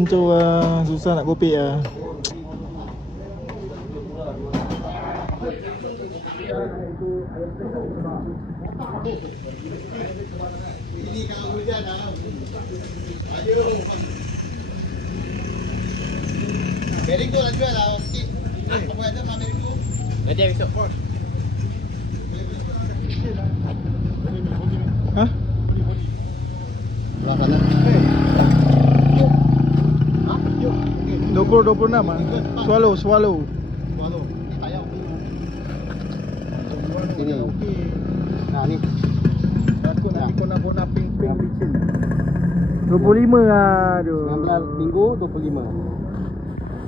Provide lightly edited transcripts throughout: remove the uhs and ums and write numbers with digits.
hancur lah. Susah nak kopek lah. Ini kalau hujan dah. Ayo. Merigo nak jual lah. Okey. Apa ada merigo? Nanti besok. Hah? Belah sana. Ha? Yo. Okey. 20-26 ah. Swallow. Walau. Ayam. Sini. Nah ni. Takut nanti kona-kona ping-ping licin. 25 lah. Aduh. 19 minggu 25.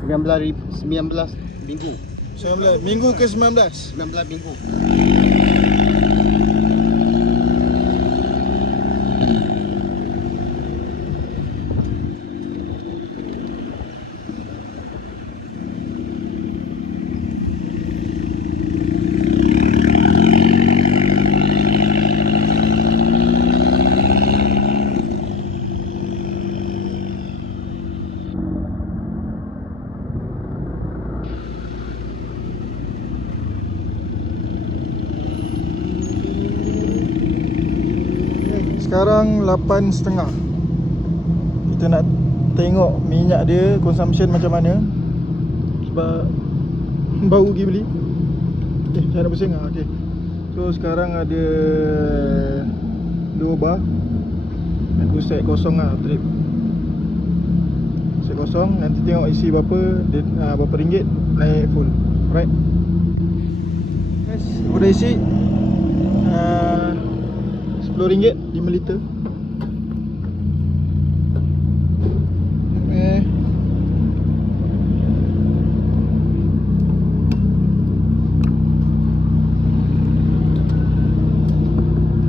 19 minggu. 19 minggu ke 19? 19 minggu. Sekarang 8.30. Kita nak tengok minyak dia consumption macam mana. Sebab baru pergi beli. Saya nak pusing lah. Okay. So sekarang ada 2 bar. Aku set kosong lah trip. Set kosong. Nanti tengok isi berapa, berapa ringgit, naik full. Alright. Guys, aku dah isi RM10 5 liter.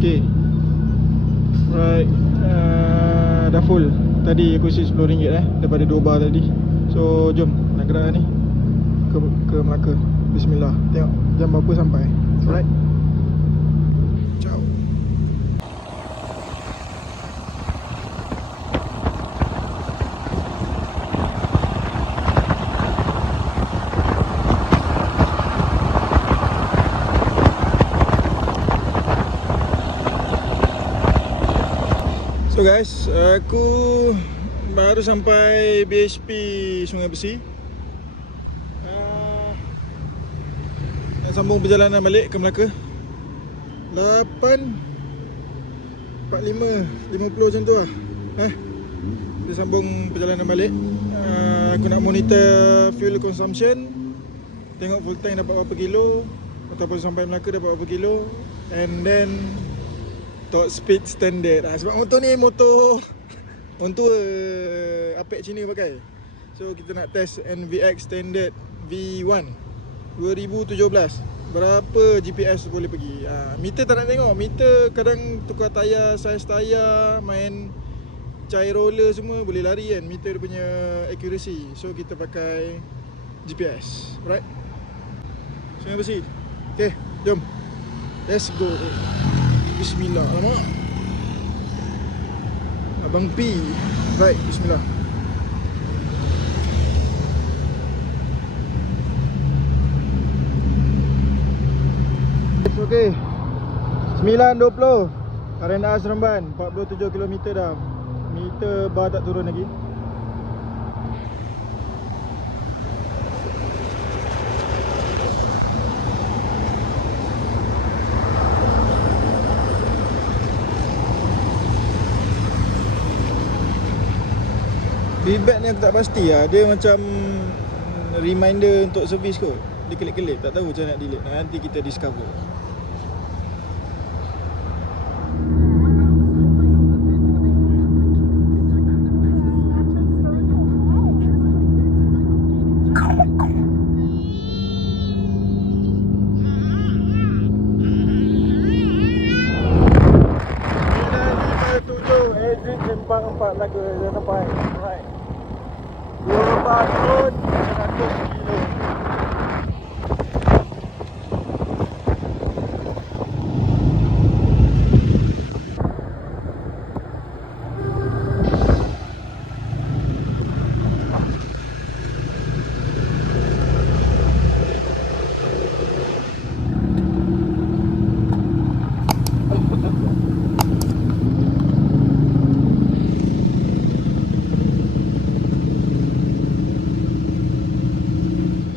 Okay. Right. Dah full. Tadi aku isi RM10 daripada 2 bar tadi. So jom nak gerak ni ke Melaka. Bismillah. Tengok jam berapa sampai. Alright. Ciao. So guys, aku baru sampai BHP Sungai Besi. Nak sambung perjalanan balik ke Melaka. 8.45 50 macam tu lah. Kita sambung perjalanan balik. Aku nak monitor fuel consumption. Tengok full tank dapat berapa kilo, ataupun sampai Melaka dapat berapa kilo. And then top speed standard. Sebab motor ni motor orang tua Apek Cina pakai. So kita nak test NVX standard V1 2017. Berapa GPS boleh pergi. Meter tak nak tengok. Meter kadang tukar tayar, saiz tayar, main cair roller semua boleh lari kan. Meter dia punya accuracy. So kita pakai GPS. Right. Sungai Besi. Okay, jom. Let's go. Bismillah. Alamak. Abang P. Right, bismillah. Okay. 9.20. Arena Seremban 47 km dah. Meter bar tak turun lagi. Feedback ni aku tak pasti lah. Dia macam reminder untuk servis kot. Dia kelip-kelip. Tak tahu macam nak delete. Nanti kita discover. Exit Simpang 4 Melaka. Jangan sampai. Right. 2 bar turun 100 kilo.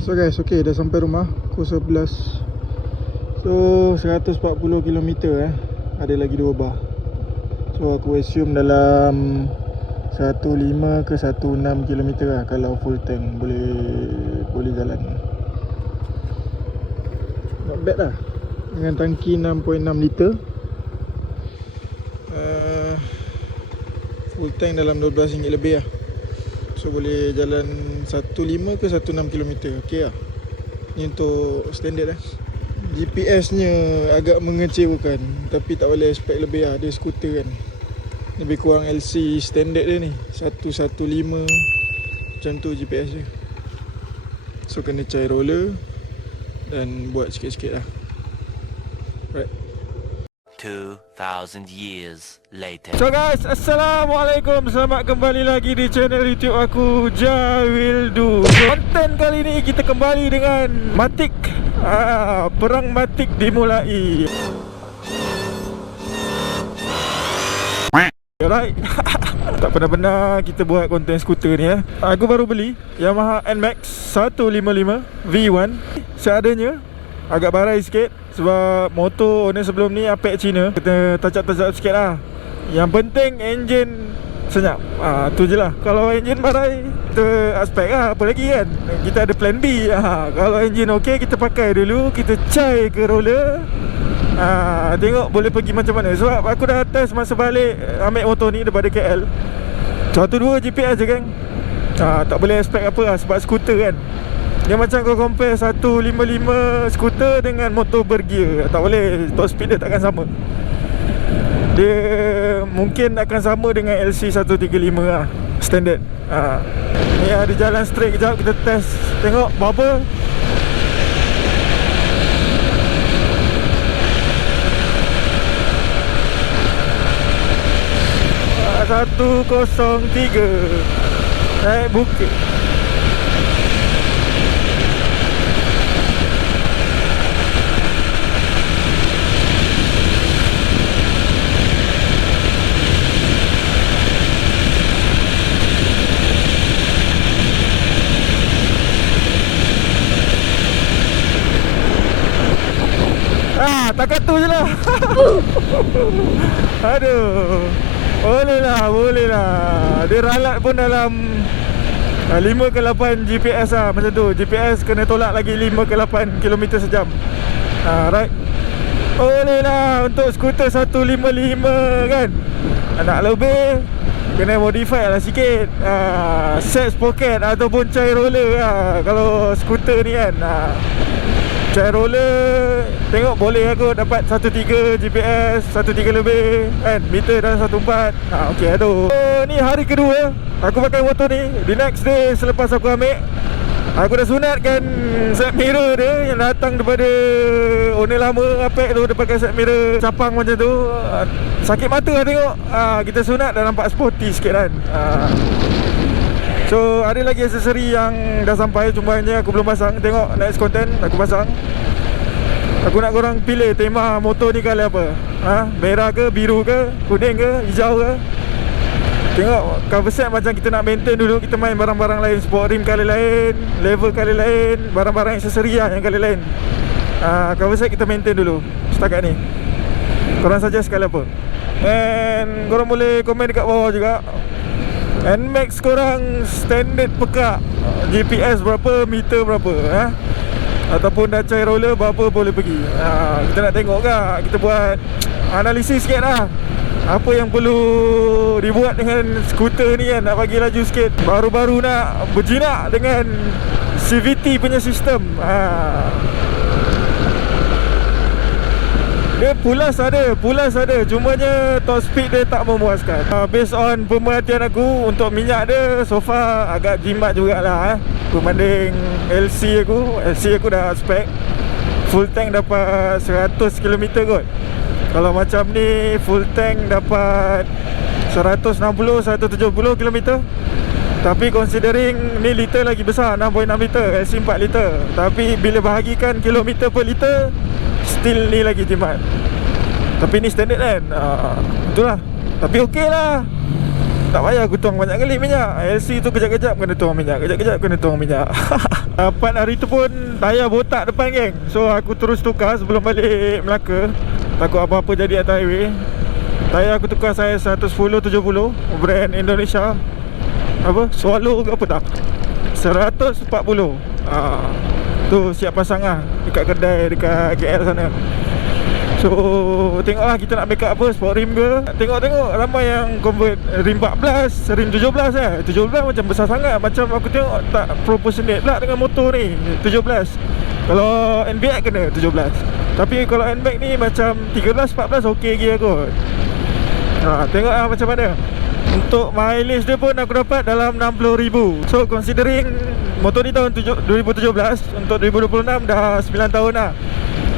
So guys, okay, dah sampai rumah pukul 11. So 140 km ada lagi 2 bar. So aku assume dalam 15 ke 16 km lah kalau full tank boleh jalan. Not bad lah. Dengan tangki 6.6 liter. Full tank dalam RM12 lebih lah. So boleh jalan 15 ke 16 km. Okay lah. Ni untuk standard lah. GPS nya agak mengecewakan, tapi tak boleh expect lebih lah. Dia skuter kan, lebih kurang LC standard dia ni 115 macam tu GPS dia. So kena cair roller dan buat sikit-sikit lah. Right. 2000 years later. So guys, Assalamualaikum. Selamat kembali lagi di channel YouTube aku, Jawildu. Konten kali ni kita kembali dengan Matic. Perang Matic dimulai. Alright. Tak pernah-pernah kita buat konten skuter ni ya. Aku baru beli Yamaha NMAX 155 V1 seadanya. Agak barai sikit sebab motor owner sebelum ni Apek Cina. Kita touch-up sikit lah. Yang penting engine senyap. Tu je lah. Kalau engine barai, kita aspek lah. Apa lagi kan, kita ada plan B. Kalau engine ok, kita pakai dulu. Kita cair ke roller. Tengok boleh pergi macam mana. Sebab aku dah test masa balik ambil motor ni daripada KL. 1-2 GPS je kan. Tak boleh expect apa lah sebab skuter kan. Dia macam kau compare 155 skuter dengan motor bergear. Tak boleh, top speed dia takkan sama. Dia mungkin akan sama dengan LC 135 lah, standard. Ni ada jalan straight kejap, kita test. Tengok bubble. Satu 103 naik bukit. Takat tu je lah. Aduh. Boleh lah. Dia ralat pun dalam 5 ke 8 GPS lah. Macam tu. GPS kena tolak lagi 5 ke 8 km sejam. Right. Boleh lah untuk skuter 155 kan. Nak lebih, kena modify lah sikit. Set sprocket ataupun cair roller lah kalau skuter ni kan. Cair roller, tengok boleh aku dapat 13 GPS, 13 lebih kan, meter dalam 14. Okey aduh. Ni hari kedua aku pakai motor ni. The next day selepas aku ambil, aku dah sunatkan set mirror dia yang datang daripada owner lama Apek tu. Dia pakai set mirror capang macam tu. Sakit mata lah tengok. Kita sunat dah nampak sporty sikit kan. So ada lagi aksesori yang dah sampai, cuma hanya aku belum pasang. Tengok next content aku pasang. Aku nak korang pilih tema motor ni kali apa. Merah ke, biru ke, kuning ke, hijau ke. Tengok cover set macam kita nak maintain dulu. Kita main barang-barang lain, sport rim kali lain, level kali lain, barang-barang aksesori lah yang kali lain. Cover set kita maintain dulu setakat ni. Korang suggest kali apa. And korang boleh komen dekat bawah juga, NMAX korang standard pekak GPS berapa, meter berapa ataupun dah cair roller berapa boleh pergi. Kita nak tengok ke, kita buat analisis sikit lah. Apa yang perlu dibuat dengan skuter ni kan, nak bagi laju sikit. Baru-baru nak berjinak dengan CVT punya sistem. Dia pulas ada, cumanya top speed dia tak memuaskan. Based on pemerhatian aku, untuk minyak dia so far agak jimat jugalah berbanding LC aku dah spec full tank dapat 100 km kot. Kalau macam ni full tank dapat 160-170 km. Tapi considering ni liter lagi besar, 6.6 liter, LC 4 liter. Tapi bila bahagikan kilometer per liter, still ni lagi jimat. Tapi ni standard kan. Itulah. Tapi okey lah. Tak payah aku tuang banyak kali minyak. LC tu kejap-kejap kena tuang minyak, kejap-kejap kena tuang minyak. Dapat hari tu pun tayar botak depan geng. So aku terus tukar sebelum balik Melaka. Takut apa-apa jadi atas highway. Tayar aku tukar saya 110/70 brand Indonesia. Apa? Swallow ke apa tak? 140. Tu siap pasang lah dekat kedai dekat KL sana. So tengoklah kita nak backup apa, sport rim ke. Tengok ramai yang convert rim 14, rim 17 17 macam besar sangat. Macam aku tengok tak proportionate pula dengan motor ni 17. Kalau NBX kena 17. Tapi kalau NMAX ni macam 13, 14 okey lagi kot. Tengoklah macam mana. Untuk mileage dia pun aku dapat dalam 60,000. So considering motor ni tahun 2017, untuk 2026 dah 9 tahun lah.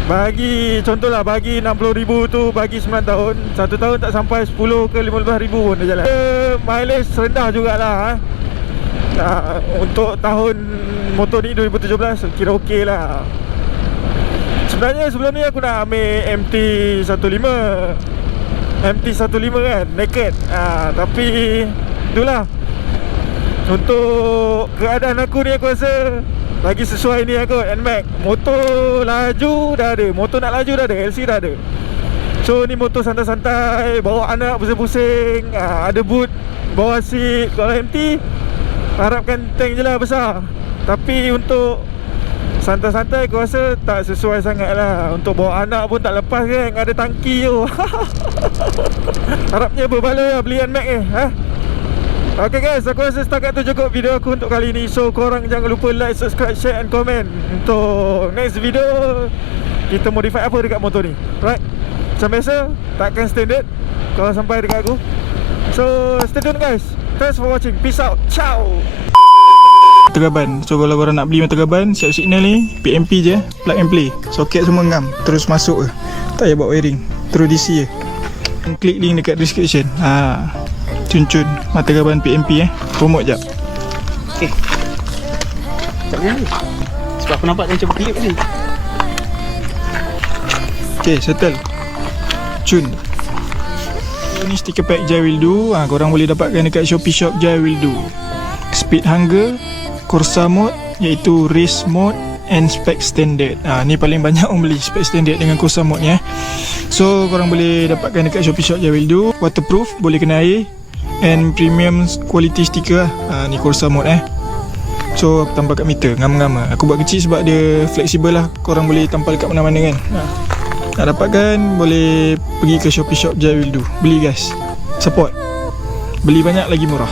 Bagi contohlah, bagi 60,000 tu bagi 9 tahun, 1 tahun tak sampai 10 ke 15,000 pun dia jalan. Mileage rendah jugalah. Untuk tahun motor ni 2017 kira okey lah. Sebenarnya sebelum ni aku nak ambil MT-15 kan, naked. Tapi itulah, untuk keadaan aku ni aku rasa lagi sesuai ni aku NMAX. Motor laju dah ada, motor nak laju dah ada, LC dah ada. So ni motor santai-santai, bawa anak pusing-pusing, ada boot bawah seat. Kalau MT harapkan tank je lah besar. Tapi untuk santai-santai aku rasa tak sesuai sangat lah. Untuk bawa anak pun tak lepas kan, ada tangki tu. Harapnya berbaloi lah beli NMAX ni. Okay guys, aku rasa setakat tu cukup video aku untuk kali ni. So korang jangan lupa like, subscribe, share and comment. Untuk next video kita modify apa dekat motor ni. Right, macam biasa takkan standard kalau sampai dekat aku. So stay tune guys. Thanks for watching. Peace out. Ciao. Gaban. So kalau korang nak beli motor gaban, siap signal ni PMP je, plug and play. Soket semua ngam, terus masuk je. Tak payah buat wiring, terus DC je. Klik link dekat description. Cun-cun mata gaban PMP promote jap. Okay. Tak boleh ni. Sebab aku nampak dia macam klip ni. Okay, settle. Cun. Ni sticker pack Jai Will Do. Korang boleh dapatkan dekat Shopee Shop Jai Will Do. Speed Hunger, Corsa mode iaitu race mode and spec standard. Ni paling banyak orang beli spec standard dengan Corsa mode ni. So korang boleh dapatkan dekat Shopee Shop Jai Will Do. Waterproof, boleh kena air. And premium quality sticker lah. Ni Corsa mode So aku tampal kat meter, ngam-ngam. Aku buat kecil sebab dia fleksibel lah. Korang boleh tampal kat mana-mana kan. Nak dapatkan boleh pergi ke Shopee Shop Jai Will Do. Beli guys, support. Beli banyak lagi murah.